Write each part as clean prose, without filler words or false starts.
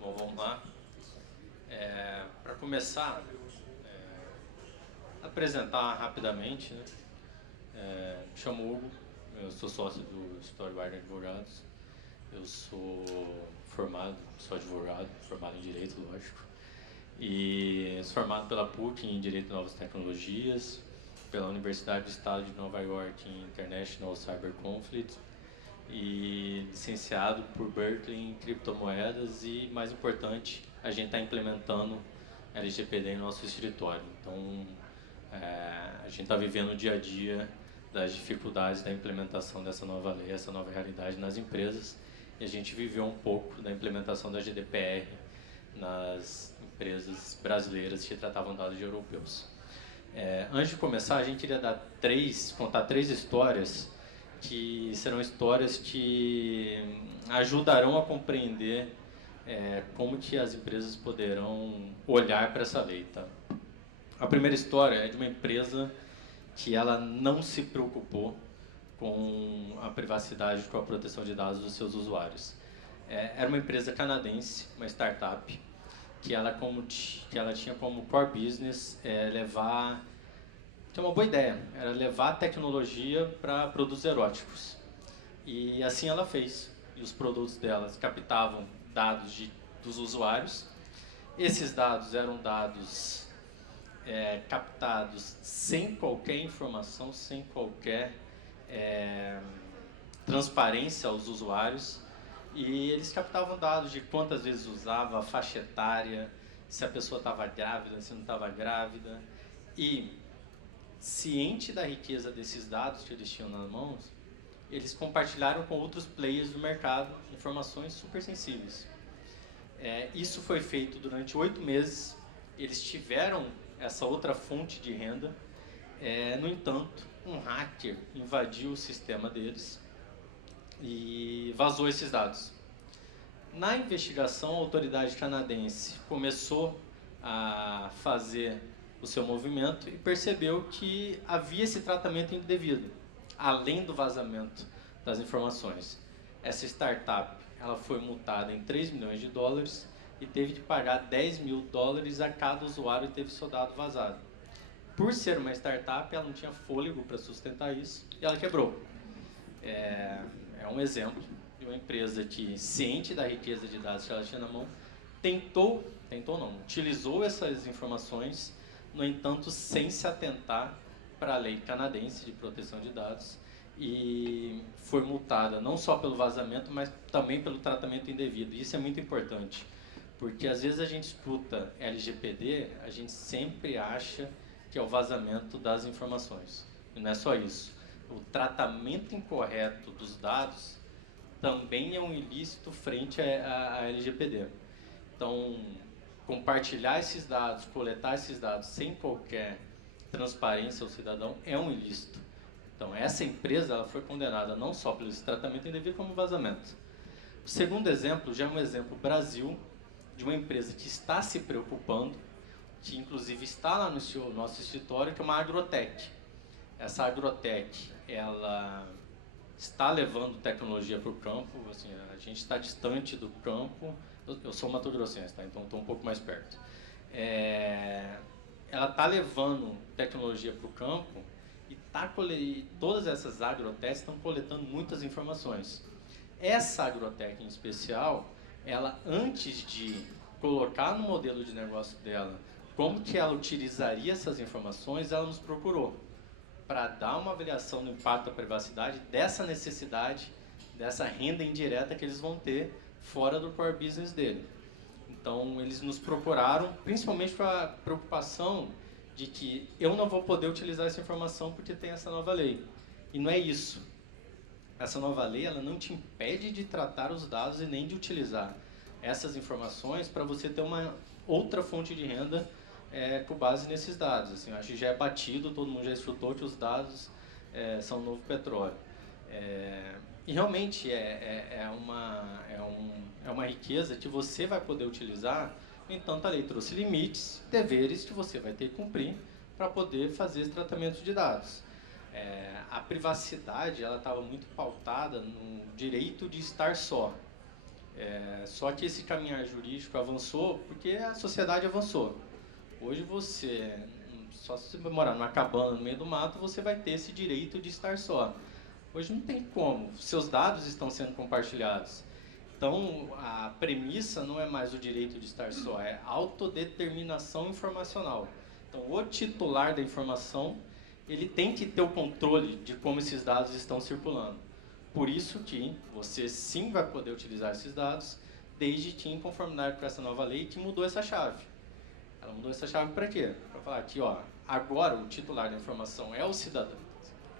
Bom, vamos lá. Para começar, apresentar rapidamente, né? Me chamo Hugo, eu sou sócio do escritório Wagner Advogados. Eu sou advogado, formado em Direito, lógico. E sou formado pela PUC em Direito e Novas Tecnologias, pela Universidade do Estado de Nova York em International Cyber Conflict e licenciado por Berkeley em criptomoedas e, mais importante, a gente está implementando LGPD em nosso escritório. Então, a gente está vivendo o dia a dia das dificuldades da implementação dessa nova lei, essa nova realidade nas empresas, e a gente viveu um pouco da implementação da GDPR nas empresas brasileiras que tratavam dados de europeus. Antes de começar, a gente queria contar três histórias que serão histórias que ajudarão a compreender como que as empresas poderão olhar para essa lei. Tá? A primeira história é de uma empresa que ela não se preocupou com a privacidade, com a proteção de dados dos seus usuários. Era uma empresa canadense, uma startup, que ela tinha como core business tinha uma boa ideia, era levar tecnologia para produtos eróticos. E assim ela fez. E os produtos delas captavam dados dos usuários. Esses dados eram dados captados sem qualquer informação, sem qualquer transparência aos usuários. E eles captavam dados de quantas vezes usava, a faixa etária, se a pessoa estava grávida, se não estava grávida. E, ciente da riqueza desses dados que eles tinham nas mãos, eles compartilharam com outros players do mercado informações super sensíveis. Isso foi feito durante 8 meses. Eles tiveram essa outra fonte de renda. No entanto, um hacker invadiu o sistema deles e vazou esses dados. Na investigação, a autoridade canadense começou a fazer o seu movimento e percebeu que havia esse tratamento indevido, além do vazamento das informações. Essa startup ela foi multada em 3 milhões de dólares e teve de pagar 10 mil dólares a cada usuário que teve seu dado vazado. Por ser uma startup, ela não tinha fôlego para sustentar isso e ela quebrou. É um exemplo de uma empresa que, ciente da riqueza de dados que ela tinha na mão, utilizou essas informações, no entanto, sem se atentar para a lei canadense de proteção de dados, e foi multada não só pelo vazamento, mas também pelo tratamento indevido. Isso é muito importante, porque às vezes a gente escuta LGPD, a gente sempre acha que é o vazamento das informações, e não é só isso. O tratamento incorreto dos dados também é um ilícito frente à LGPD. Então, compartilhar esses dados, coletar esses dados sem qualquer transparência ao cidadão é um ilícito. Então, essa empresa ela foi condenada não só pelo tratamento indevido, como vazamento. O segundo exemplo já é um exemplo Brasil, de uma empresa que está se preocupando, que inclusive está lá no nosso escritório, que é uma agrotech. Essa agrotech, ela está levando tecnologia para o campo. Assim, a gente está distante do campo. Eu sou mato-grossense, tá? Então estou um pouco mais perto. Ela está levando tecnologia para o campo e todas essas agrotechs estão coletando muitas informações. Essa agrotech em especial, ela antes de colocar no modelo de negócio dela como que ela utilizaria essas informações, ela nos procurou para dar uma avaliação do impacto da privacidade, dessa necessidade, dessa renda indireta que eles vão ter fora do core business dele. Então, eles nos procuraram, principalmente para a preocupação de que eu não vou poder utilizar essa informação porque tem essa nova lei. E não é isso. Essa nova lei ela não te impede de tratar os dados e nem de utilizar essas informações para você ter uma outra fonte de renda com base nesses dados. Assim, eu acho que já é batido, todo mundo já escutou que os dados são o novo petróleo. E realmente é uma riqueza que você vai poder utilizar. No entanto, a lei trouxe limites, deveres que você vai ter que cumprir para poder fazer esse tratamento de dados. A privacidade ela estava muito pautada no direito de estar só. Só que esse caminhar jurídico avançou porque a sociedade avançou. Hoje você, só se você morar numa cabana no meio do mato, você vai ter esse direito de estar só. Hoje não tem como, seus dados estão sendo compartilhados. Então, a premissa não é mais o direito de estar só, é autodeterminação informacional. Então, o titular da informação, ele tem que ter o controle de como esses dados estão circulando. Por isso que você sim vai poder utilizar esses dados, desde que em conformidade com essa nova lei que mudou essa chave. Ela mudou essa chave para quê? Para falar que, ó, agora o titular da informação é o cidadão.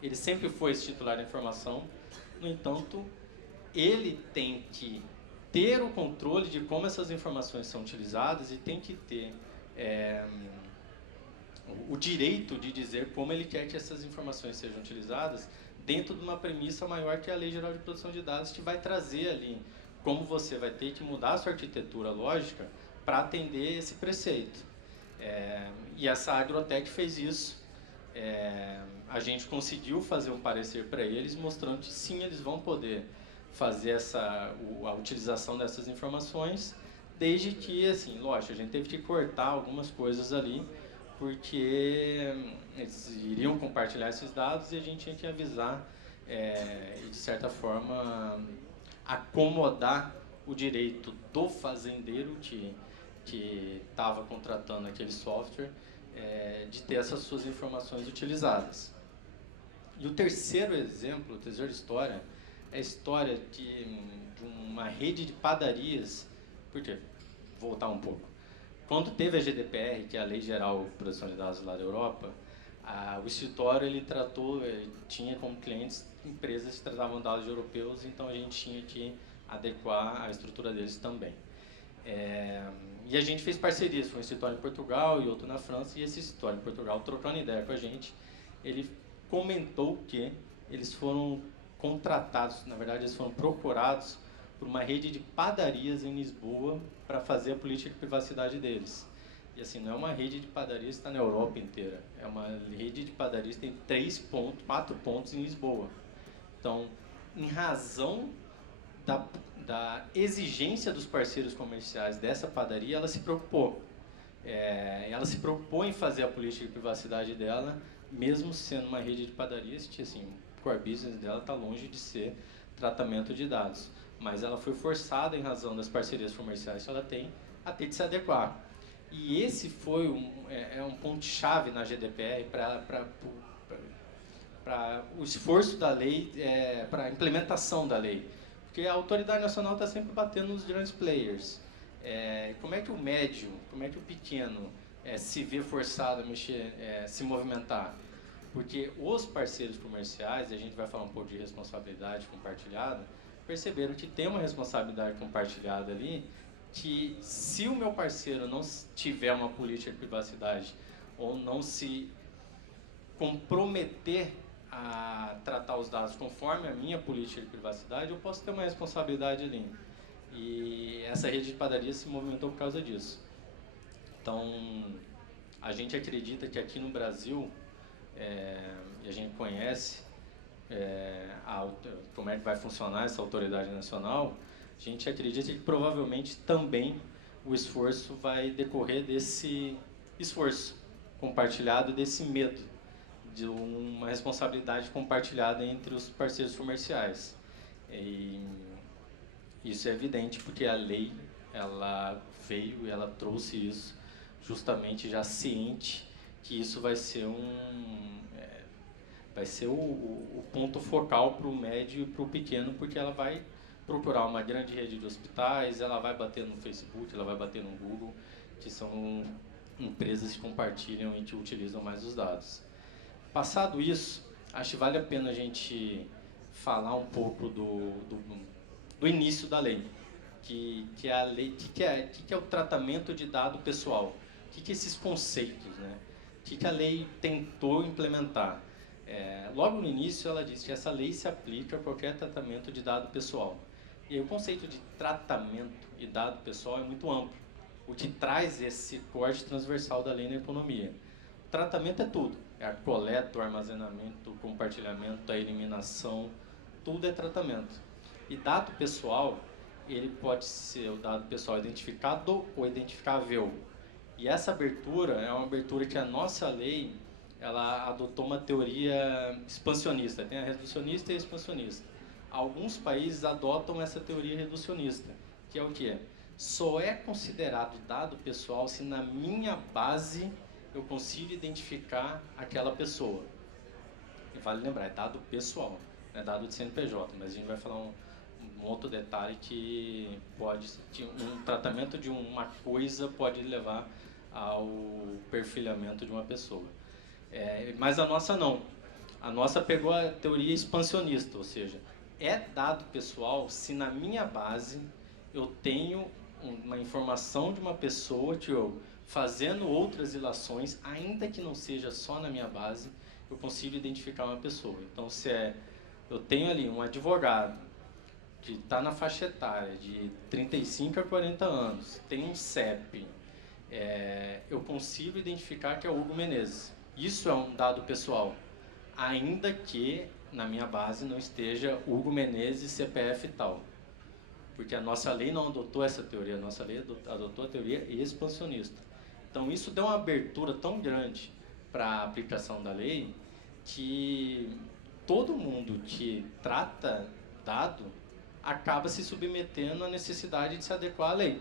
Ele sempre foi esse titular da informação, no entanto, ele tem que ter o controle de como essas informações são utilizadas e tem que ter o direito de dizer como ele quer que essas informações sejam utilizadas dentro de uma premissa maior que a Lei Geral de Proteção de Dados, que vai trazer ali como você vai ter que mudar a sua arquitetura lógica para atender esse preceito. E essa Agrotech fez isso. A gente conseguiu fazer um parecer para eles, mostrando que sim, eles vão poder fazer a utilização dessas informações, desde que, assim, lógico, a gente teve que cortar algumas coisas ali, porque eles iriam compartilhar esses dados e a gente tinha que avisar e, de certa forma, acomodar o direito do fazendeiro que estava contratando aquele software de ter essas suas informações utilizadas. E o terceiro exemplo, a terceira história, é a história de uma rede de padarias. Por quê? Vou voltar um pouco. Quando teve a GDPR, que é a Lei Geral de Proteção de Dados lá da Europa, o escritório ele tinha como clientes empresas que tratavam dados europeus, então a gente tinha que adequar a estrutura deles também. E a gente fez parcerias com um escritório em Portugal e outro na França, e esse escritório em Portugal, trocando ideia com a gente, ele comentou que eles foram contratados, na verdade eles foram procurados por uma rede de padarias em Lisboa para fazer a política de privacidade deles. E assim, não é uma rede de padarias que está na Europa inteira, é uma rede de padarias que tem 4 pontos em Lisboa. Então, em razão da exigência dos parceiros comerciais dessa padaria, ela se preocupou. Ela se preocupou em fazer a política de privacidade dela, mesmo sendo uma rede de padarias, que assim, o core business dela está longe de ser tratamento de dados. Mas ela foi forçada, em razão das parcerias comerciais que ela tem, a ter de se adequar. E esse foi um ponto-chave na GDPR para o esforço da lei, para a implementação da lei. Porque a autoridade nacional está sempre batendo nos grandes players. Como é que o médio, como é que o pequeno se vê forçado a mexer, se movimentar? Porque os parceiros comerciais, e a gente vai falar um pouco de responsabilidade compartilhada, perceberam que tem uma responsabilidade compartilhada ali, que se o meu parceiro não tiver uma política de privacidade ou não se comprometer a tratar os dados conforme a minha política de privacidade, eu posso ter uma responsabilidade ali. E essa rede de padaria se movimentou por causa disso. Então, a gente acredita que aqui no Brasil, e a gente conhece como é que vai funcionar essa autoridade nacional, a gente acredita que provavelmente também o esforço vai decorrer desse esforço compartilhado, desse medo, de uma responsabilidade compartilhada entre os parceiros comerciais. E isso é evidente porque a lei ela veio e ela trouxe isso justamente já ciente que isso vai ser o ponto focal para o médio e para o pequeno, porque ela vai procurar uma grande rede de hospitais, ela vai bater no Facebook, ela vai bater no Google, que são empresas que compartilham e que utilizam mais os dados. Passado isso, acho que vale a pena a gente falar um pouco do início da lei, que é a lei, que é o tratamento de dado pessoal, que esses conceitos, né? Que a lei tentou implementar. Logo no início ela disse que essa lei se aplica a qualquer tratamento de dado pessoal. E aí, o conceito de tratamento e dado pessoal é muito amplo, o que traz esse corte transversal da lei na economia. O tratamento é tudo, é a coleta, o armazenamento, o compartilhamento, a eliminação, tudo é tratamento. E dado pessoal, ele pode ser o dado pessoal identificado ou identificável. E essa abertura é uma abertura que a nossa lei ela adotou uma teoria expansionista. Tem a reducionista e a expansionista. Alguns países adotam essa teoria reducionista, que é o quê? Só é considerado dado pessoal se na minha base eu consigo identificar aquela pessoa. E vale lembrar, é dado pessoal, não é dado de CNPJ, mas a gente vai falar um outro detalhe que pode, um tratamento de uma coisa pode levar ao perfilhamento de uma pessoa. Mas a nossa não. A nossa pegou a teoria expansionista, ou seja, é dado pessoal se na minha base eu tenho uma informação de uma pessoa que eu, fazendo outras ilações, ainda que não seja só na minha base, eu consigo identificar uma pessoa. Então, se eu tenho ali um advogado que está na faixa etária de 35 a 40 anos, tem um CEP, eu consigo identificar que é Hugo Menezes. Isso é um dado pessoal, ainda que na minha base não esteja Hugo Menezes, CPF e tal. Porque a nossa lei não adotou essa teoria, a nossa lei adotou a teoria expansionista. Então isso deu uma abertura tão grande para a aplicação da lei que todo mundo que trata dado acaba se submetendo à necessidade de se adequar à lei.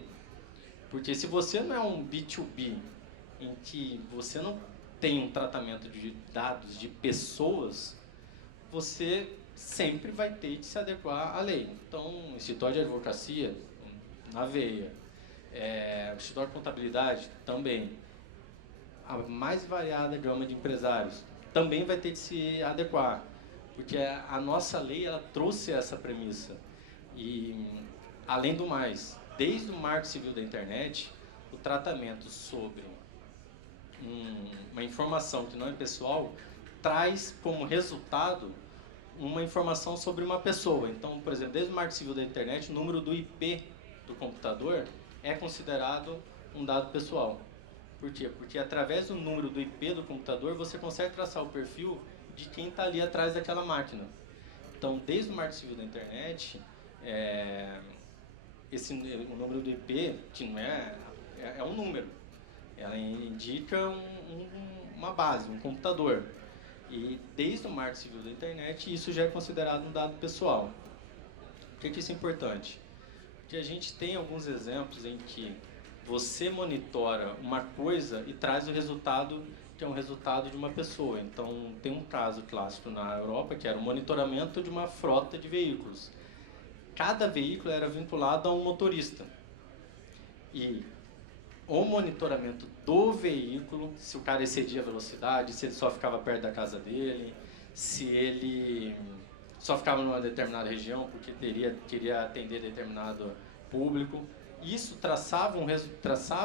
Porque se você não é um B2B, em que você não tem um tratamento de dados de pessoas, você sempre vai ter de se adequar à lei. Então, escritório de advocacia, na veia. Escritório de contabilidade, também. A mais variada gama de empresários, também vai ter de se adequar. Porque a nossa lei, ela trouxe essa premissa. E, além do mais, desde o Marco Civil da Internet, o tratamento sobre uma informação que não é pessoal traz como resultado uma informação sobre uma pessoa. Então, por exemplo, desde o Marco Civil da Internet, o número do IP do computador é considerado um dado pessoal. Por quê? Porque através do número do IP do computador, você consegue traçar o perfil de quem está ali atrás daquela máquina. Então, desde o Marco Civil da Internet, o número do IP, que não é um número, ela indica uma base, um computador. E desde o Marco Civil da Internet, isso já é considerado um dado pessoal. Por que isso é importante? Porque a gente tem alguns exemplos em que você monitora uma coisa e traz o resultado que é um resultado de uma pessoa. Então, tem um caso clássico na Europa, que era o monitoramento de uma frota de veículos. Cada veículo era vinculado a um motorista. E o monitoramento do veículo, se o cara excedia a velocidade, se ele só ficava perto da casa dele, se ele só ficava numa determinada região porque queria atender determinado público. Isso traçava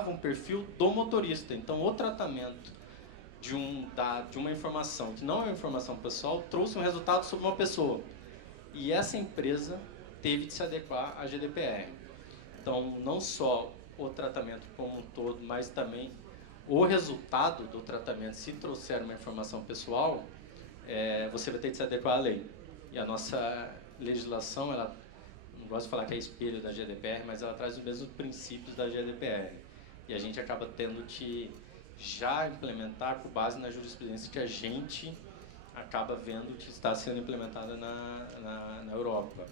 um perfil do motorista. Então, o tratamento de uma informação que não é uma informação pessoal trouxe um resultado sobre uma pessoa. E essa empresa teve de se adequar à GDPR. Então, não só o tratamento como um todo, mas também o resultado do tratamento, se trouxer uma informação pessoal, você vai ter de se adequar à lei. E a nossa legislação, ela, não gosto de falar que é espelho da GDPR, mas ela traz os mesmos princípios da GDPR. E a gente acaba tendo que já implementar com base na jurisprudência que a gente acaba vendo que está sendo implementada na Europa.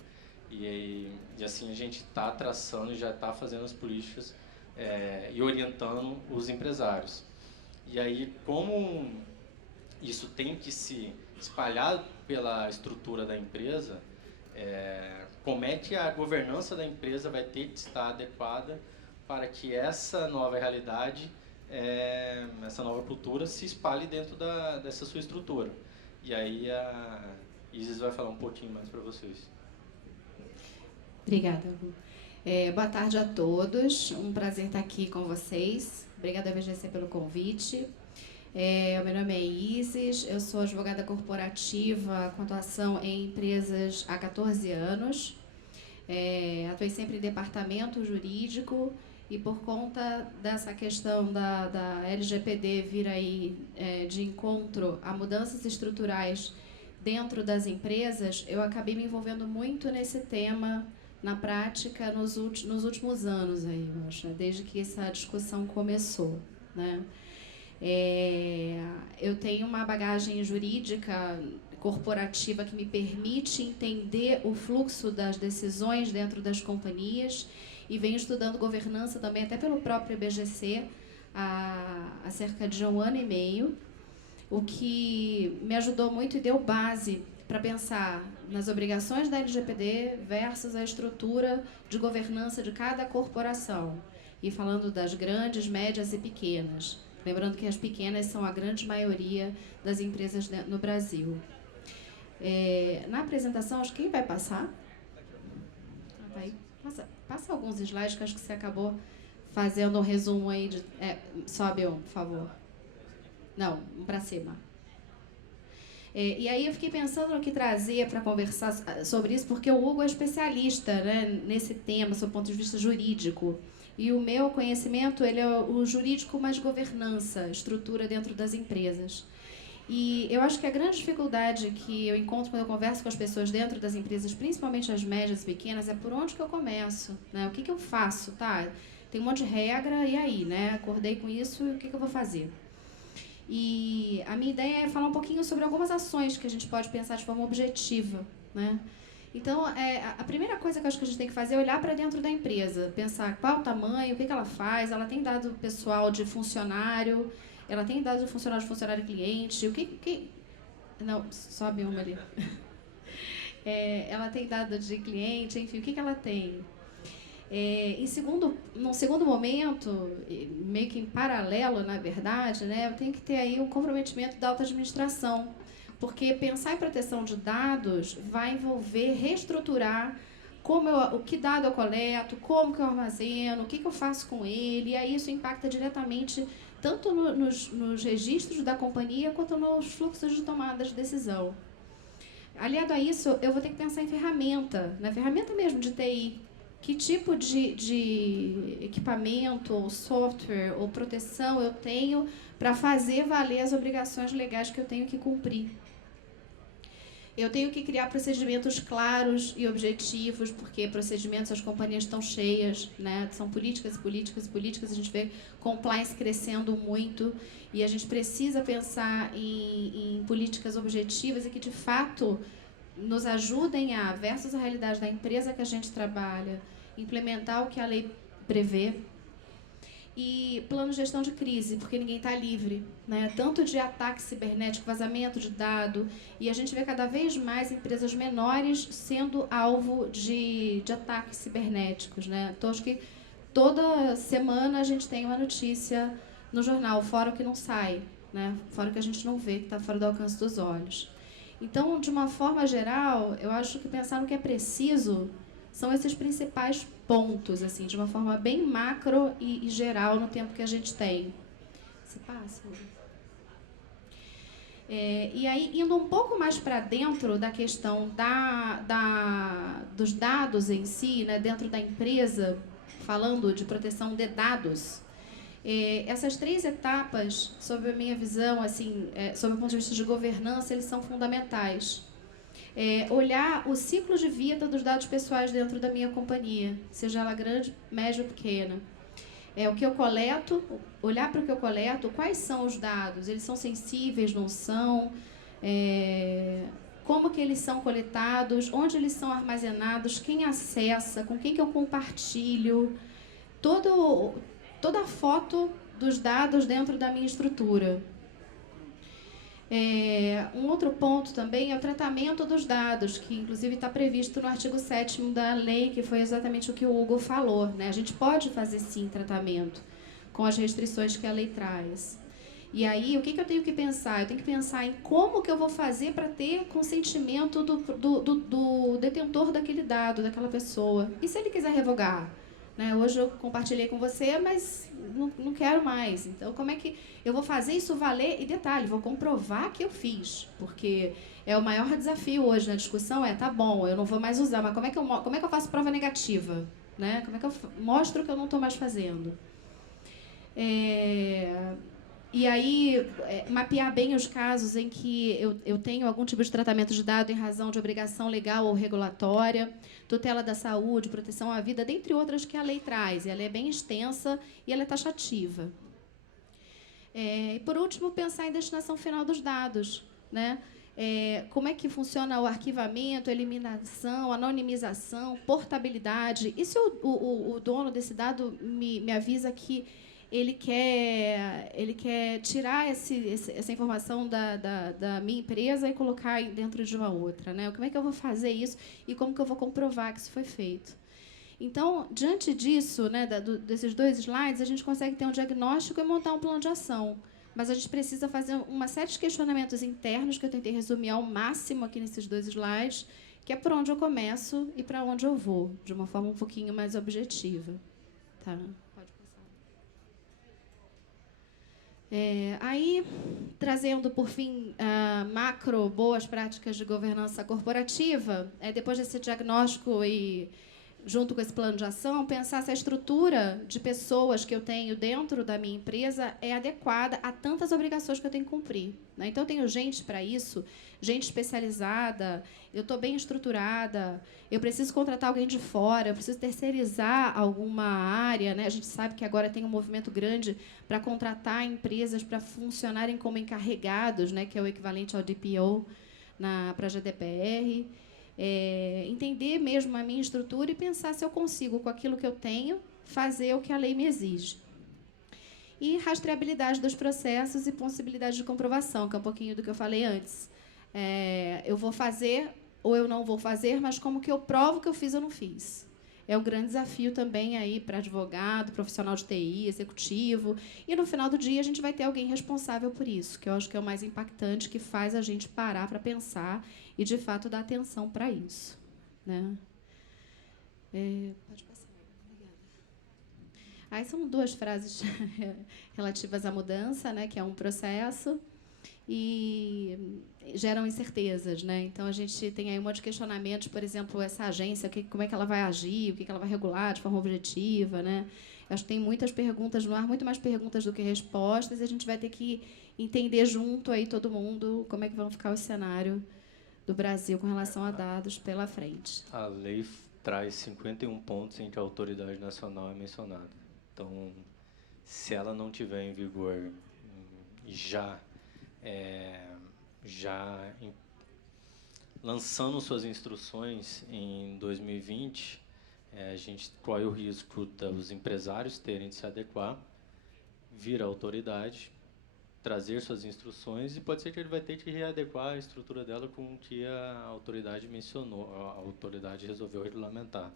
E assim a gente está traçando e já está fazendo as políticas e orientando os empresários. E aí, como isso tem que se espalhar pela estrutura da empresa, como é que a governança da empresa vai ter que estar adequada para que essa nova realidade, essa nova cultura se espalhe dentro dessa sua estrutura. E aí a Isis vai falar um pouquinho mais para vocês. Obrigada, Hugo. Boa tarde a todos, um prazer estar aqui com vocês. Obrigada ao VGC pelo convite. O meu nome é Isis, eu sou advogada corporativa com atuação em empresas há 14 anos. Atuei sempre em departamento jurídico e por conta dessa questão da LGPD vir aí de encontro a mudanças estruturais dentro das empresas, eu acabei me envolvendo muito nesse tema na prática nos últimos anos, aí, eu acho, desde que essa discussão começou, né? Eu tenho uma bagagem jurídica corporativa que me permite entender o fluxo das decisões dentro das companhias e venho estudando governança também, até pelo próprio IBGC, há cerca de 1 ano e meio, o que me ajudou muito e deu base para pensar nas obrigações da LGPD versus a estrutura de governança de cada corporação. E falando das grandes, médias e pequenas. Lembrando que as pequenas são a grande maioria das empresas no Brasil. Na apresentação, acho que quem vai passar? Passa alguns slides, que acho que você acabou fazendo um resumo aí. Sobe um, por favor. Não, um para cima. E aí eu fiquei pensando no que trazer para conversar sobre isso, porque o Hugo é especialista, né, nesse tema, sob o ponto de vista jurídico. E o meu conhecimento, ele é o jurídico mais governança, estrutura dentro das empresas. E eu acho que a grande dificuldade que eu encontro quando eu converso com as pessoas dentro das empresas, principalmente as médias e pequenas, é por onde que eu começo, né? O que eu faço, tá? Tem um monte de regra, e aí, né? Acordei com isso, e o que eu vou fazer? E a minha ideia é falar um pouquinho sobre algumas ações que a gente pode pensar de forma objetiva, né? Então, a primeira coisa que eu acho que a gente tem que fazer é olhar para dentro da empresa, pensar qual o tamanho, o que ela faz, ela tem dado pessoal de funcionário, ela tem dado de funcionário cliente, não, sobe uma ali. Ela tem dado de cliente, enfim, o que ela tem? Num segundo momento, meio que em paralelo, na verdade, né, eu tenho que ter aí um comprometimento da alta administração, porque pensar em proteção de dados vai envolver reestruturar o que dado eu coleto, como que eu armazeno, o que eu faço com ele, e aí isso impacta diretamente tanto nos registros da companhia quanto nos fluxos de tomada de decisão. Aliado a isso, eu vou ter que pensar em ferramenta, na ferramenta mesmo de TI. Que tipo de equipamento, ou software, ou proteção eu tenho para fazer valer as obrigações legais que eu tenho que cumprir. Eu tenho que criar procedimentos claros e objetivos, porque procedimentos as companhias estão cheias, né? São políticas, a gente vê compliance crescendo muito, e a gente precisa pensar em políticas objetivas e que, de fato, nos ajudem versus a realidade da empresa que a gente trabalha, implementar o que a lei prevê. E plano de gestão de crise, porque ninguém está livre, né? Tanto de ataque cibernético, vazamento de dado, e a gente vê cada vez mais empresas menores sendo alvo de ataques cibernéticos, né? Então, acho que toda semana a gente tem uma notícia no jornal, fora o que não sai, né? Fora o que a gente não vê, que está fora do alcance dos olhos. Então, de uma forma geral, eu acho que pensar no que é preciso são esses principais pontos, assim, de uma forma bem macro e geral no tempo que a gente tem. Você passa? E aí, indo um pouco mais para dentro da questão dos dados em si, né, dentro da empresa, falando de proteção de dados, essas 3 etapas, sob a minha visão, assim, sob o ponto de vista de governança, eles são fundamentais. Olhar o ciclo de vida dos dados pessoais dentro da minha companhia, seja ela grande, média ou pequena. O que eu coleto, olhar para o que eu coleto, quais são os dados, eles são sensíveis, não são, como que eles são coletados, onde eles são armazenados, quem acessa, com quem que eu compartilho, toda a foto dos dados dentro da minha estrutura. Um outro ponto também é o tratamento dos dados, que inclusive está previsto no artigo 7º da lei, que foi exatamente o que o Hugo falou, né? A gente pode fazer sim tratamento, com as restrições que a lei traz. E aí, o que eu tenho que pensar? Eu tenho que pensar em como que eu vou fazer para ter consentimento do detentor daquele dado, daquela pessoa. E se ele quiser revogar? Né? Hoje eu compartilhei com você, mas não quero mais. Então, como é que eu vou fazer isso valer? E detalhe, vou comprovar que eu fiz, porque o maior desafio hoje na discussão tá bom, eu não vou mais usar, mas como é que eu faço prova negativa? Né? Como é que eu mostro que eu não estou mais fazendo? E aí, mapear bem os casos em que eu tenho algum tipo de tratamento de dado em razão de obrigação legal ou regulatória, tutela da saúde, proteção à vida, dentre outras que a lei traz. E ela é bem extensa e ela é taxativa. E, por último, pensar em destinação final dos dados, né? Como é que funciona o arquivamento, eliminação, anonimização, portabilidade. E se o dono desse dado me avisa que ele quer tirar essa informação da minha empresa e colocar dentro de uma outra, né? Como é que eu vou fazer isso e como que eu vou comprovar que isso foi feito? Então, diante disso, né, desses 2 slides, a gente consegue ter um diagnóstico e montar um plano de ação. Mas a gente precisa fazer uma série de questionamentos internos, que eu tentei resumir ao máximo aqui nesses 2 slides, que é por onde eu começo e para onde eu vou, de uma forma um pouquinho mais objetiva. Tá? Pode passar. Aí, trazendo, por fim, macro boas práticas de governança corporativa, depois desse diagnóstico e junto com esse plano de ação, pensar se a estrutura de pessoas que eu tenho dentro da minha empresa é adequada a tantas obrigações que eu tenho que cumprir, né? Então, eu tenho gente para isso, gente especializada, eu estou bem estruturada, eu preciso contratar alguém de fora, eu preciso terceirizar alguma área, né? A gente sabe que agora tem um movimento grande para contratar empresas para funcionarem como encarregados, né? Que é o equivalente ao DPO para a GDPR. Entender mesmo a minha estrutura e pensar se eu consigo, com aquilo que eu tenho, fazer o que a lei me exige. E rastreabilidade dos processos e possibilidade de comprovação, que é um pouquinho do que eu falei antes. Eu vou fazer ou eu não vou fazer, mas como que eu provo que eu fiz ou não fiz? É um grande desafio também aí para advogado, profissional de TI, executivo. E, no final do dia, a gente vai ter alguém responsável por isso, que eu acho que é o mais impactante, que faz a gente parar para pensar e, de fato, dar atenção para isso. Né? Pode passar. Obrigada. Aí são 2 frases relativas à mudança, né, que é um processo, e geram incertezas, né? Então, a gente tem aí um monte de questionamentos, por exemplo, essa agência, como é que ela vai agir, o que ela vai regular de forma objetiva, né? Eu acho que tem muitas perguntas no ar, muito mais perguntas do que respostas, e a gente vai ter que entender junto aí todo mundo como é que vão ficar o cenário do Brasil com relação a dados pela frente. A lei traz 51 pontos em que a autoridade nacional é mencionada. Então, se ela não tiver em vigor lançando suas instruções em 2020, a gente corre o risco dos empresários terem de se adequar, vir a autoridade, trazer suas instruções, e pode ser que ele vai ter que readequar a estrutura dela com o que a autoridade mencionou, a autoridade resolveu regulamentar.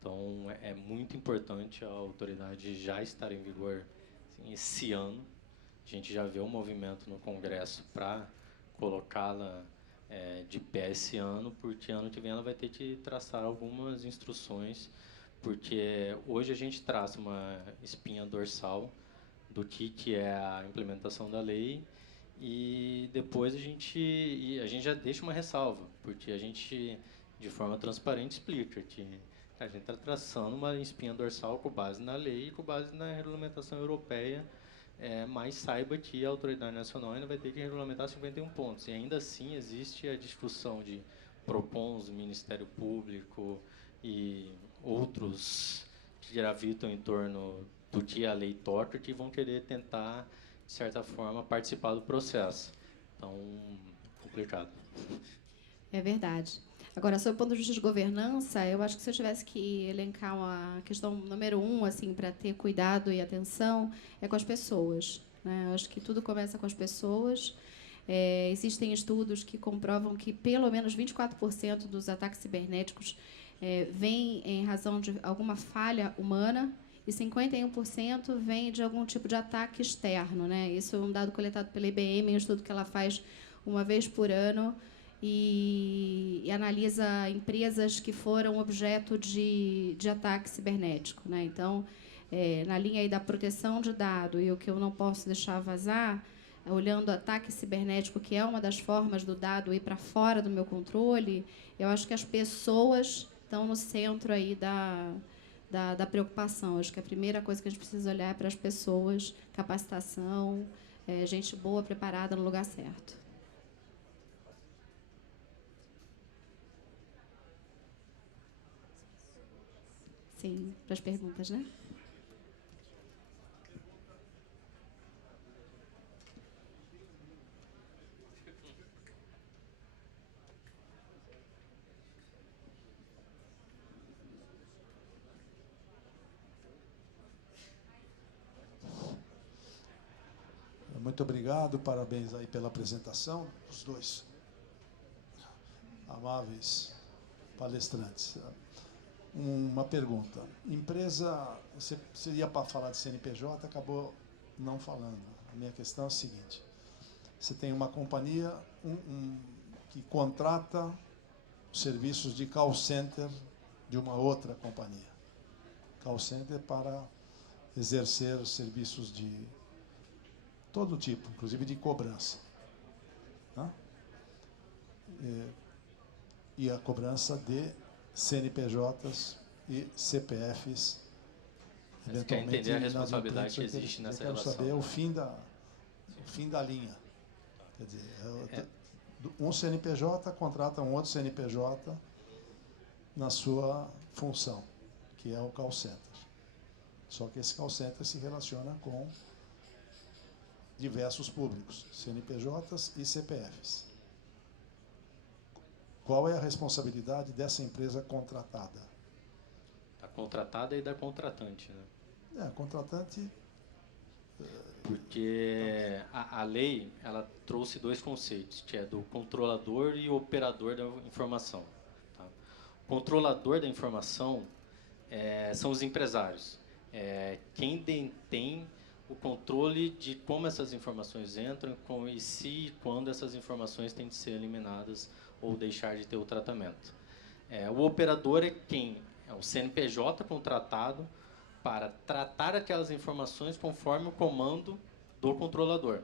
Então, é muito importante a autoridade já estar em vigor, assim, esse ano. A gente já vê um movimento no Congresso para colocá-la de pé esse ano, porque ano que vem ela vai ter que traçar algumas instruções, porque hoje a gente traça uma espinha dorsal do que é a implementação da lei, e depois a gente já deixa uma ressalva, porque a gente, de forma transparente, explica que a gente está traçando uma espinha dorsal com base na lei e com base na regulamentação europeia, mas saiba que a autoridade nacional ainda vai ter que regulamentar 51 pontos. E ainda assim existe a discussão de PROCONs, Ministério Público e outros que gravitam em torno do que a lei toca, que vão querer tentar, de certa forma, participar do processo. Então, complicado. É verdade. Agora, sob o ponto de vista de governança, eu acho que se eu tivesse que elencar uma questão número 1, assim, para ter cuidado e atenção, é com as pessoas, né? Eu acho que tudo começa com as pessoas. Existem estudos que comprovam que pelo menos 24% dos ataques cibernéticos vêm em razão de alguma falha humana e 51% vem de algum tipo de ataque externo, né? Isso é um dado coletado pela IBM, um estudo que ela faz uma vez por ano, e analisa empresas que foram objeto de ataque cibernético, né? Então, na linha aí da proteção de dado e o que eu não posso deixar vazar, olhando ataque cibernético, que é uma das formas do dado ir para fora do meu controle, eu acho que as pessoas estão no centro aí da preocupação. Acho que a primeira coisa que a gente precisa olhar é para as pessoas, capacitação, gente boa, preparada no lugar certo. Sim, para as perguntas, né? Muito obrigado, parabéns aí pela apresentação dos dois amáveis palestrantes. Uma pergunta. Empresa, você ia para falar de CNPJ, acabou não falando. A minha questão é a seguinte. Você tem uma companhia que contrata serviços de call center de uma outra companhia. Call center para exercer serviços de todo tipo, inclusive de cobrança. Né? E a cobrança de CNPJs e CPFs, mas eventualmente, quer entender a responsabilidade que existe nessa relação. Eu quero saber o fim da linha. Quer dizer, um CNPJ contrata um outro CNPJ na sua função, que é o call center. Só que esse call center se relaciona com diversos públicos, CNPJs e CPFs. Qual é a responsabilidade dessa empresa contratada? Da contratada e da contratante, né? A contratante... Porque a lei, ela trouxe dois conceitos, que é do controlador e operador da informação. Tá? O controlador da informação são os empresários. Quem detém o controle de como essas informações entram e se e quando essas informações têm de ser eliminadas ou deixar de ter o tratamento. O operador é quem? É o CNPJ contratado para tratar aquelas informações conforme o comando do controlador.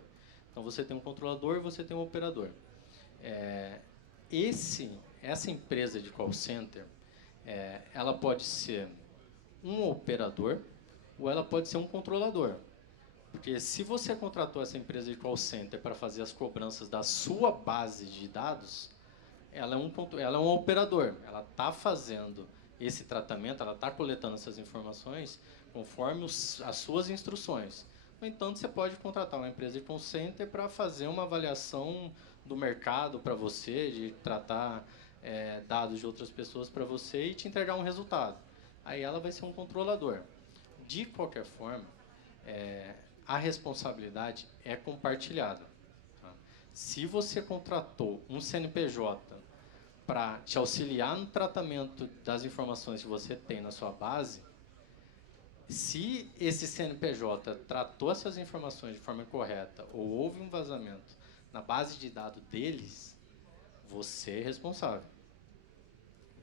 Então, você tem um controlador e você tem um operador. Essa empresa de call center, ela pode ser um operador ou ela pode ser um controlador. Porque se você contratou essa empresa de call center para fazer as cobranças da sua base de dados, ela é um operador. Ela está fazendo esse tratamento, ela está coletando essas informações conforme as suas instruções. No entanto, você pode contratar uma empresa de call center para fazer uma avaliação do mercado para você, de tratar dados de outras pessoas para você e te entregar um resultado. Aí ela vai ser um controlador. De qualquer forma, a responsabilidade é compartilhada. Tá? Se você contratou um CNPJ para te auxiliar no tratamento das informações que você tem na sua base, se esse CNPJ tratou essas informações de forma correta ou houve um vazamento na base de dados deles, você é responsável.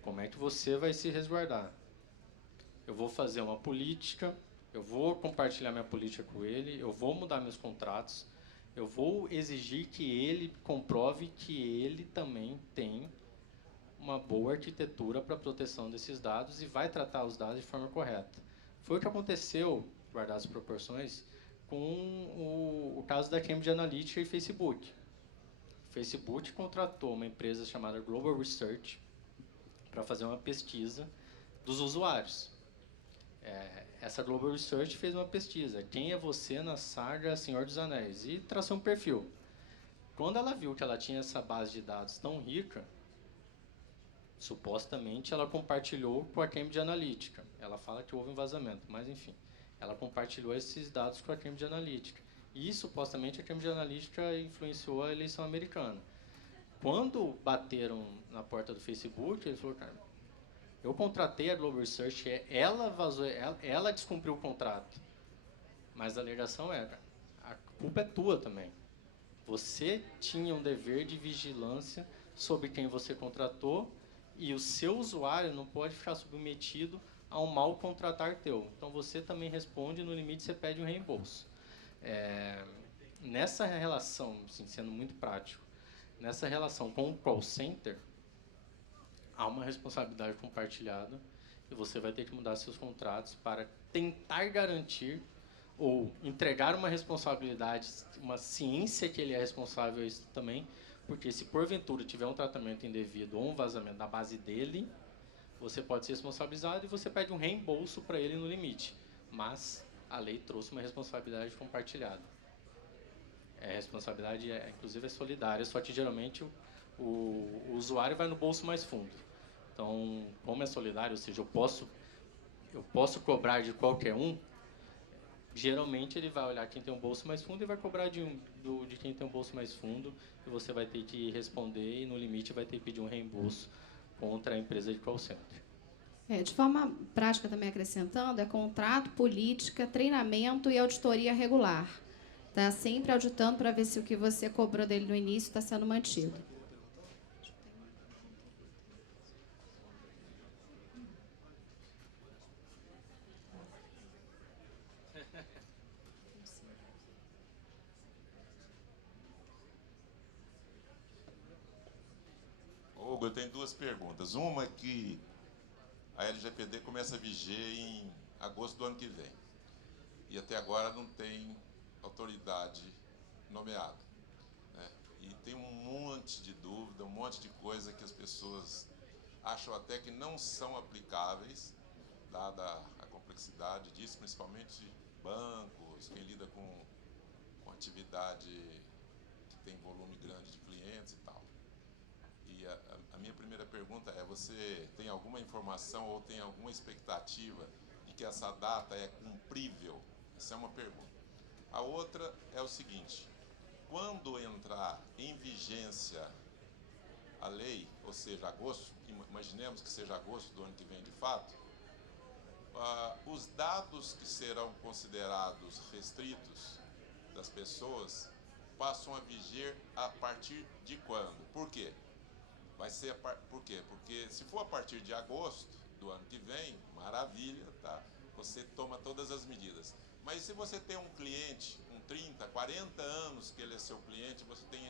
Como é que você vai se resguardar? Eu vou fazer uma política, eu vou compartilhar minha política com ele, eu vou mudar meus contratos, eu vou exigir que ele comprove que ele também tem uma boa arquitetura para a proteção desses dados e vai tratar os dados de forma correta. Foi o que aconteceu, guardadas as proporções, com o caso da Cambridge Analytica e Facebook. O Facebook contratou uma empresa chamada Global Research para fazer uma pesquisa dos usuários. Essa Global Research fez uma pesquisa. Quem é você na saga Senhor dos Anéis? E traçou um perfil. Quando ela viu que ela tinha essa base de dados tão rica, supostamente ela compartilhou com a Cambridge Analytica. Ela fala que houve um vazamento, mas enfim. Ela compartilhou esses dados com a Cambridge Analytica. E supostamente a Cambridge Analytica influenciou a eleição americana. Quando bateram na porta do Facebook, ele falou, cara, eu contratei a Global Research, ela vazou, ela descumpriu o contrato. Mas a alegação cara, a culpa é tua também. Você tinha um dever de vigilância sobre quem você contratou e o seu usuário não pode ficar submetido a um mal contratar teu. Então, você também responde, no limite, você pede um reembolso. Nessa relação, assim, sendo muito prático, nessa relação com o call center, há uma responsabilidade compartilhada e você vai ter que mudar seus contratos para tentar garantir ou entregar uma responsabilidade, uma ciência que ele é responsável isso também, porque se porventura tiver um tratamento indevido ou um vazamento da base dele, você pode ser responsabilizado e você pede um reembolso para ele no limite. Mas a lei trouxe uma responsabilidade compartilhada. A responsabilidade, inclusive, é solidária, só que geralmente o usuário vai no bolso mais fundo. Então, como é solidário, ou seja, eu posso cobrar de qualquer um, geralmente ele vai olhar quem tem um bolso mais fundo e vai cobrar de quem tem um bolso mais fundo, e você vai ter que responder e, no limite, vai ter que pedir um reembolso contra a empresa de call center. De forma prática, também acrescentando, é contrato, política, treinamento e auditoria regular. Tá sempre auditando para ver se o que você cobrou dele no início está sendo mantido. Hugo, eu tenho duas perguntas. Uma é que a LGPD começa a viger em agosto do ano que vem. E até agora não tem autoridade nomeada, né? E tem um monte de dúvida, um monte de coisa que as pessoas acham até que não são aplicáveis, dada a complexidade disso, principalmente bancos, quem lida com atividade que tem volume grande de clientes e tal. E a minha primeira pergunta é, você tem alguma informação ou tem alguma expectativa de que essa data é cumprível? Essa é uma pergunta. A outra é o seguinte, quando entrar em vigência a lei, ou seja, agosto, imaginemos que seja agosto do ano que vem de fato, os dados que serão considerados restritos das pessoas passam a viger a partir de quando? Por quê? Por quê? Porque se for a partir de agosto do ano que vem, maravilha, tá? Você toma todas as medidas. Mas se você tem um cliente com 30, 40 anos que ele é seu cliente, você tem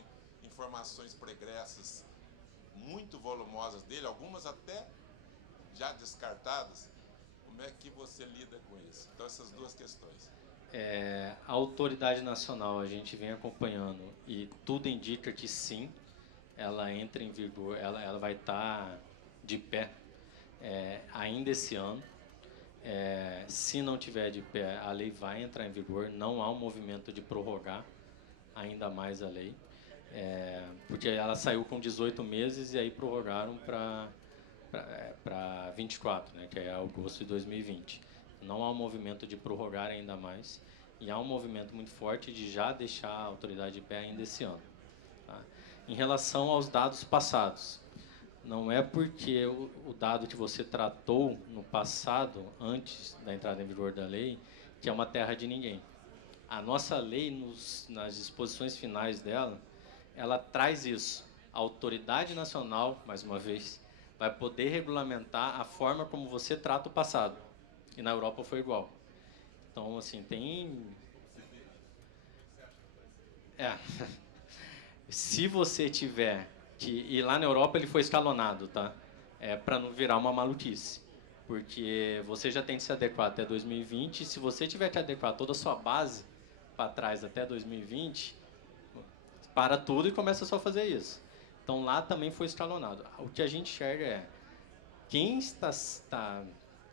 informações pregressas muito volumosas dele, algumas até já descartadas, como é que você lida com isso? Então, essas duas questões. A autoridade nacional, a gente vem acompanhando e tudo indica que sim, ela entra em vigor, ela vai estar de pé ainda esse ano. Se não tiver de pé, a lei vai entrar em vigor, não há um movimento de prorrogar ainda mais a lei, porque ela saiu com 18 meses e aí prorrogaram para 24, né, que é agosto de 2020. Não há um movimento de prorrogar ainda mais, e há um movimento muito forte de já deixar a autoridade de pé ainda esse ano. Tá? Em relação aos dados passados, não é porque o dado que você tratou no passado, antes da entrada em vigor da lei, que é uma terra de ninguém. A nossa lei, nas disposições finais dela, ela traz isso. A autoridade nacional, mais uma vez, vai poder regulamentar a forma como você trata o passado. E na Europa foi igual. Então, assim, tem... Se você tiver... E lá na Europa ele foi escalonado, tá? Para não virar uma maluquice. Porque você já tem que se adequar até 2020. E se você tiver que adequar toda a sua base para trás até 2020, para tudo e começa só a fazer isso. Então lá também foi escalonado. O que a gente enxerga é quem está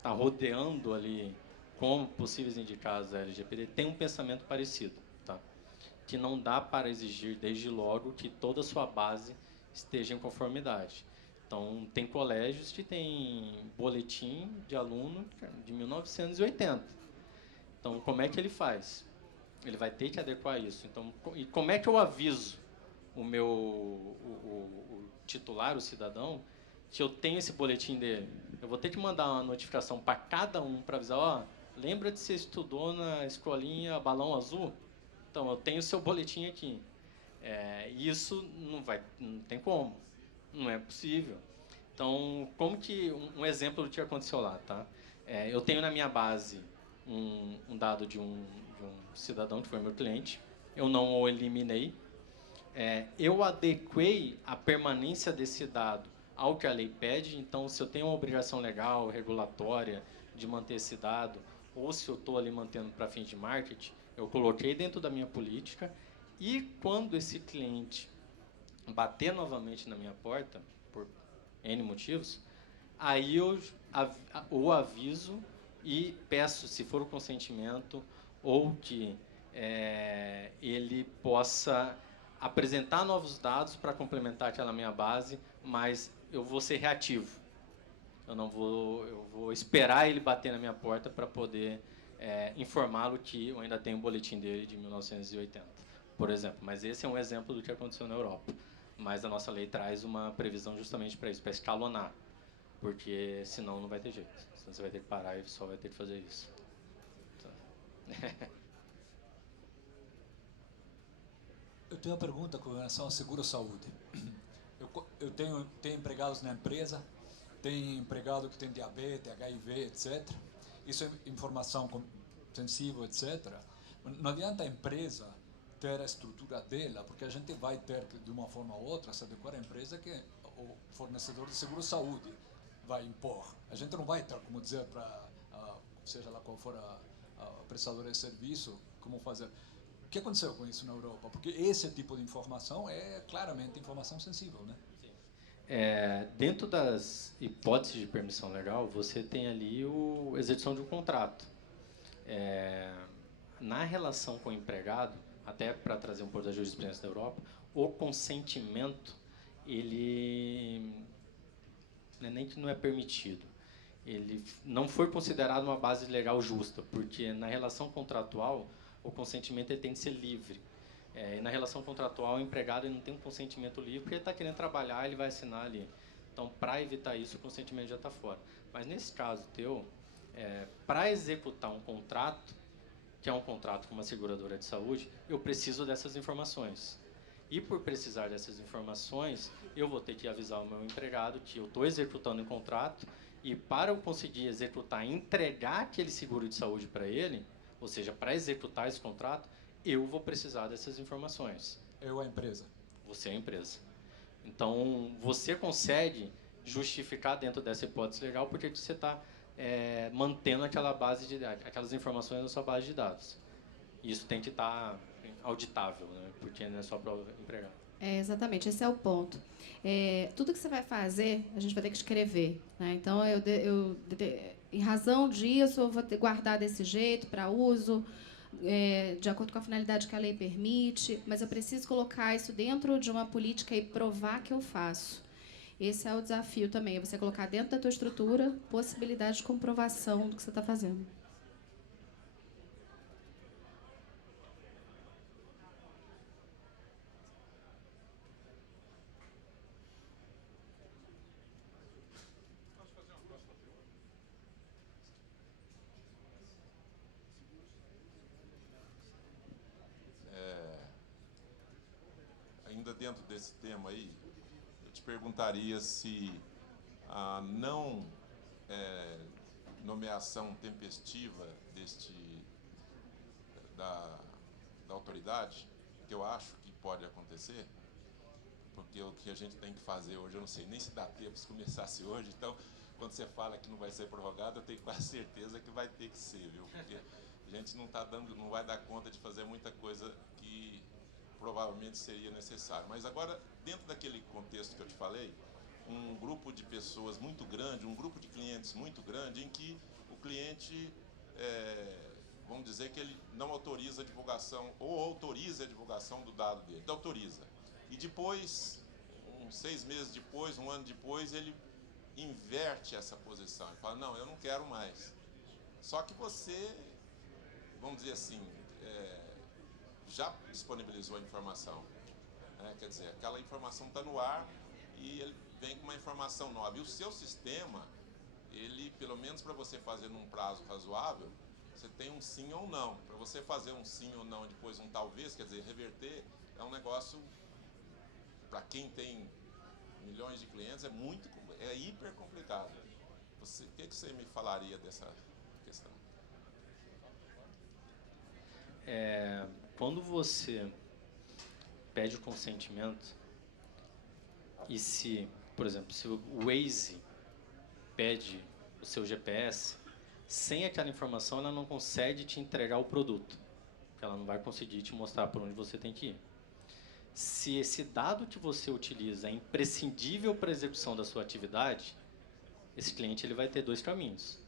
rodeando ali como possíveis indicados da LGPD tem um pensamento parecido, tá? Que não dá para exigir desde logo que toda a sua base esteja em conformidade. Então, tem colégios que tem boletim de aluno de 1980. Então, como é que ele faz? Ele vai ter que adequar isso. Então, e como é que eu aviso o titular, o cidadão, que eu tenho esse boletim dele? Eu vou ter que mandar uma notificação para cada um para avisar, lembra de você estudou na escolinha Balão Azul? Então, eu tenho o seu boletim aqui. Isso não tem como. Não é possível. Então, como que... Um exemplo do que aconteceu lá, tá? Eu tenho na minha base um dado de um cidadão que foi meu cliente. Eu não o eliminei. Eu adequei a permanência desse dado ao que a lei pede. Então, se eu tenho uma obrigação legal, regulatória, de manter esse dado, ou se eu estou ali mantendo para fins de marketing, eu coloquei dentro da minha política, e quando esse cliente bater novamente na minha porta, por N motivos, aí eu o aviso e peço, se for o consentimento, ou que ele possa apresentar novos dados para complementar aquela minha base, mas eu vou ser reativo. Eu vou esperar ele bater na minha porta para poder informá-lo que eu ainda tenho o boletim dele de 1980, por exemplo. Mas esse é um exemplo do que aconteceu na Europa. Mas a nossa lei traz uma previsão justamente para isso, para escalonar, porque senão não vai ter jeito. Senão você vai ter que parar e só vai ter que fazer isso. Então. Eu tenho uma pergunta com relação ao seguro-saúde. Eu tenho empregados na empresa, tem empregado que tem diabetes, HIV, etc. Isso é informação sensível, etc. Não adianta a empresa ter a estrutura dela, porque a gente vai ter que, de uma forma ou outra, se adequar à empresa que o fornecedor de seguro-saúde vai impor. A gente não vai ter como dizer para, seja lá qual for a prestadora de serviço, como fazer. O que aconteceu com isso na Europa? Porque esse tipo de informação é claramente informação sensível, né? Dentro das hipóteses de permissão legal, você tem ali a execução de um contrato. Na relação com o empregado, até para trazer um pouco da jurisprudência da Europa, o consentimento, ele nem que não é permitido. Ele não foi considerado uma base legal justa, porque na relação contratual, o consentimento ele tem que ser livre. E na relação contratual, o empregado ele não tem um consentimento livre, porque ele está querendo trabalhar, ele vai assinar ali. Então, para evitar isso, o consentimento já está fora. Mas nesse caso teu, para executar um contrato, que é um contrato com uma seguradora de saúde, eu preciso dessas informações. E por precisar dessas informações, eu vou ter que avisar o meu empregado que eu estou executando um contrato, e para eu conseguir executar, entregar aquele seguro de saúde para ele, ou seja, para executar esse contrato, eu vou precisar dessas informações. Eu, a empresa. Você é a empresa. Então, você consegue justificar dentro dessa hipótese legal porque você está mantendo aquelas informações na sua base de dados. Isso tem que estar auditável, né? Porque não é só para o empregado. Exatamente, esse é o ponto. Tudo que você vai fazer, a gente vai ter que escrever, né? Então, em razão disso, eu vou guardar desse jeito para uso, de acordo com a finalidade que a lei permite, mas eu preciso colocar isso dentro de uma política e provar que eu faço. Esse é o desafio também, é você colocar dentro da tua estrutura possibilidade de comprovação do que você está fazendo. Ainda dentro desse tema aí, eu te perguntaria se a não nomeação tempestiva da autoridade, que eu acho que pode acontecer, porque o que a gente tem que fazer hoje, eu não sei nem se dá tempo se começasse hoje, então quando você fala que não vai ser prorrogado, eu tenho quase certeza que vai ter que ser, viu? Porque a gente não vai dar conta de fazer muita coisa que provavelmente seria necessário. Mas agora, dentro daquele contexto que eu te falei, um grupo de pessoas muito grande, um grupo de clientes muito grande, em que o cliente, vamos dizer que ele não autoriza a divulgação, ou autoriza a divulgação do dado dele, então autoriza. E depois, uns 6 meses depois, um ano depois, ele inverte essa posição. Ele fala, não, eu não quero mais. Só que você, vamos dizer assim, já disponibilizou a informação. Quer dizer, aquela informação está no ar e ele vem com uma informação nova. E o seu sistema, ele, pelo menos para você fazer num prazo razoável, você tem um sim ou não. Para você fazer um sim ou não, depois um talvez, quer dizer, reverter, é um negócio, para quem tem milhões de clientes, é hiper complicado. O que você me falaria dessa questão? Quando você pede o consentimento, e se, por exemplo, se o Waze pede o seu GPS, Sem aquela informação, ela não consegue te entregar o produto. Ela não vai conseguir te mostrar por onde você tem que ir. Se esse dado que você utiliza é imprescindível para a execução da sua atividade, esse cliente ele vai ter dois caminhos.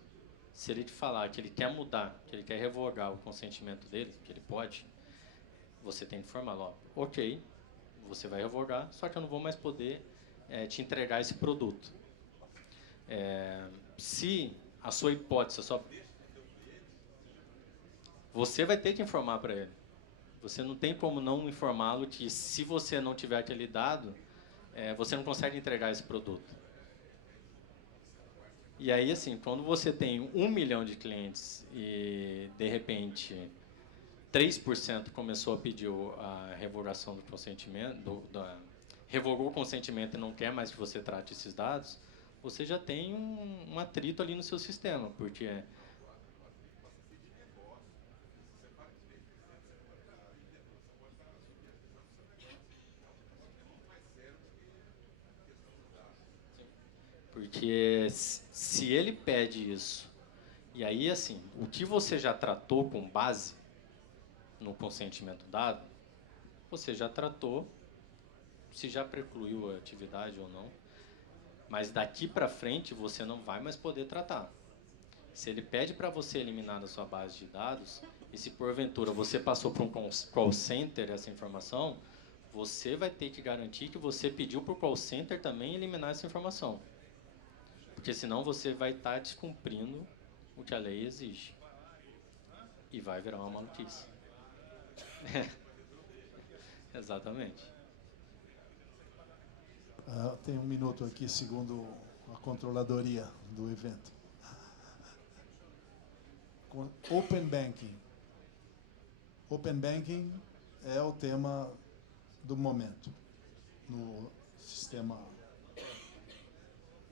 Se ele te falar que ele quer mudar, que ele quer revogar o consentimento dele, que ele pode, você tem que informar, ó, ok, você vai revogar, só que eu não vou mais poder te entregar esse produto. Se a sua hipótese, você vai ter que informar para ele. Você não tem como não informá-lo que se você não tiver aquele dado, você não consegue entregar esse produto. E aí, assim, quando você tem 1 milhão de clientes e, de repente, 3% começou a pedir a revogação do consentimento, revogou o consentimento e não quer mais que você trate esses dados, você já tem um atrito ali no seu sistema, porque... Porque se ele pede isso, e aí, assim, o que você já tratou com base no consentimento dado, você já tratou, se já precluiu a atividade ou não, mas daqui para frente você não vai mais poder tratar. Se ele pede para você eliminar da sua base de dados, e se porventura você passou para um call center essa informação, você vai ter que garantir que você pediu para o call center também eliminar essa informação. Porque senão você vai estar descumprindo o que a lei exige. E vai virar uma maluquice. Exatamente. Tem um minuto aqui, segundo a controladoria do evento. Open Banking. Open Banking é o tema do momento no sistema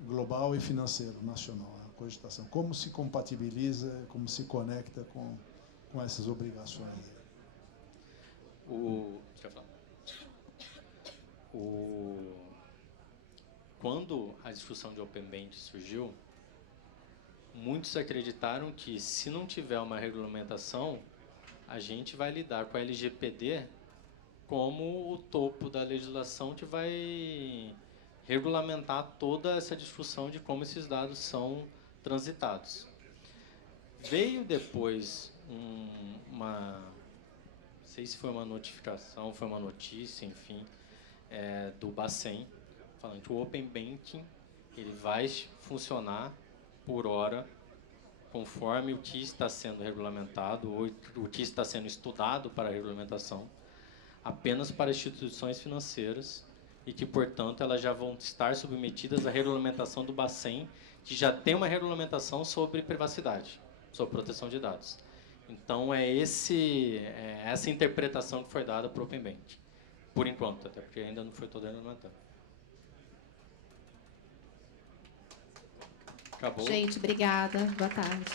global e financeiro nacional, a cogitação. Como se compatibiliza, como se conecta com essas obrigações? Deixa eu falar. Quando a discussão de Open Banking surgiu, muitos acreditaram que se não tiver uma regulamentação, a gente vai lidar com a LGPD como o topo da legislação que vai regulamentar toda essa discussão de como esses dados são transitados. Veio depois não sei se foi uma notificação, foi uma notícia, enfim, do Bacen, falando que o Open Banking ele vai funcionar por hora, conforme o que está sendo regulamentado ou o que está sendo estudado para a regulamentação, apenas para instituições financeiras e que, portanto, elas já vão estar submetidas à regulamentação do Bacen, que já tem uma regulamentação sobre privacidade, sobre proteção de dados. Então, essa interpretação que foi dada para o Open Banking, por enquanto, até porque ainda não foi toda regulamentada. Acabou. Gente, obrigada. Boa tarde.